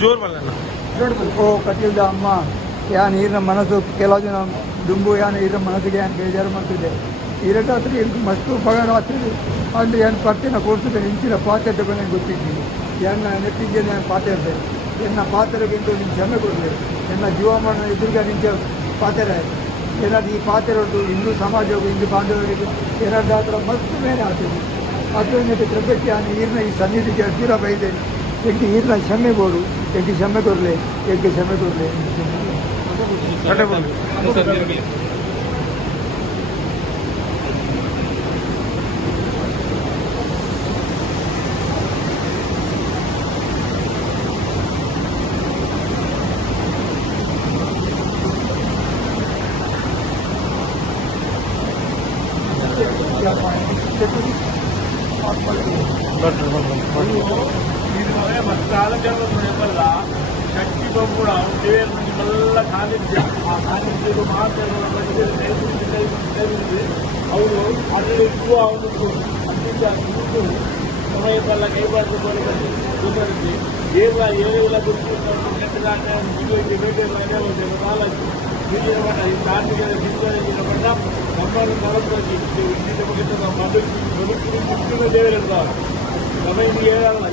ಜೋರ್ ಬಲ್ಲ ಓ ಕಟ್ಟಿಲ್ದ ಅಮ್ಮ ಯಾ ನೀರಿನ ಮನಸ್ಸು ಕೆಲವು ಜನ ದುಂಬು ಯಾ ನೀರಿನ ಮನಸ್ಸಿಗೆ ಏನು ಬೇಜಾರು ಮಾಡ್ತಿದೆ ಇರಟಾತ್ರಿ ಮಸ್ತು ಪಗಾರ ಆಗ್ತಿದೆ ಅಂದ್ರೆ ಏನು ಪರ್ತಿನ ಕೊಡ್ತಿದ್ದೆ ಇಂಚಿನ ಪಾತ್ರೆ ತಗೊಂಡು ಗೊತ್ತಿದ್ದೀನಿ ಎನ್ನ ನೆಟ್ಟಿಗೆ ನಾನು ಪಾತ್ರೆ ಇರ್ತೇನೆ ಎನ್ನ ಪಾತ್ರೆಗಿಂತ ನಿನ್ನ ಕ್ಷಮೆ ಕೊಡಲಿ ಎನ್ನ ಜೀವಮಾನ ಎದುರಿಗೆ ನಿಂತ ಪಾತ್ರೆ ಏನಾದ್ರು ಈ ಪಾತ್ರೆ ಹೊರಟು ಹಿಂದೂ ಸಮಾಜವು ಹಿಂದೂ ಬಾಂಧವರಿಗೆ ಏನಾದ್ರು ಆ ಥರ ಮಸ್ತು ಮೇಲೆ ಆಗ್ತದೆ ಅದರಿಂದ ಪ್ರಪಂಚ ನೀರಿನ ಈ ಸನ್ನಿಧಿಗೆ ತೀರ ಬೈದೆ ಎಕ್ಕೆ ನೀರಿನ ಕ್ಷಮೆ ಕೊಡು ಎಕ್ಕೆ ಕ್ಷಮೆ ಕೊಡಲಿ ಎಕ್ಕೆ ಕ್ಷಮೆ ಕೊಡಲಿ ಶಕ್ತಿ ಕೂಡ ದೇವರ ನಿಮ್ಮೆಲ್ಲ ಕಾಲಿದ್ದೆ ಆ ಕಾಲಿದ್ದು ಮಾತನ್ನು ಅವರು ಅದರಲ್ಲಿರುವ ಅವನು ಅಲ್ಲಿಂದ ಕೂತು ಸಮಯಕ್ಕೆಲ್ಲ ಕೈಬಾರ್ದು ಕುದುರಿಸಿ ದೇವ ಏನೆಲ್ಲ ಗುರುತು ಕೆಟ್ಟದಾಟ ಮದುವೆಗೆ ಬೇಟೆ ಮನೆ ನಾಲ್ಕು ಹಿರಿಯ ಮಠ ಈ ಕಾರ್ಮಿಕರ ಸಿಂಧನ ಮಠ ನಮ್ಮನ್ನು ನಲವತ್ತು ಇಂದಿನ ಮುಗಿದ ಬದುಕು ದೇವರಿರ್ತಾರೆ ನಮಗೆ ಹೇಳಲ್ಲ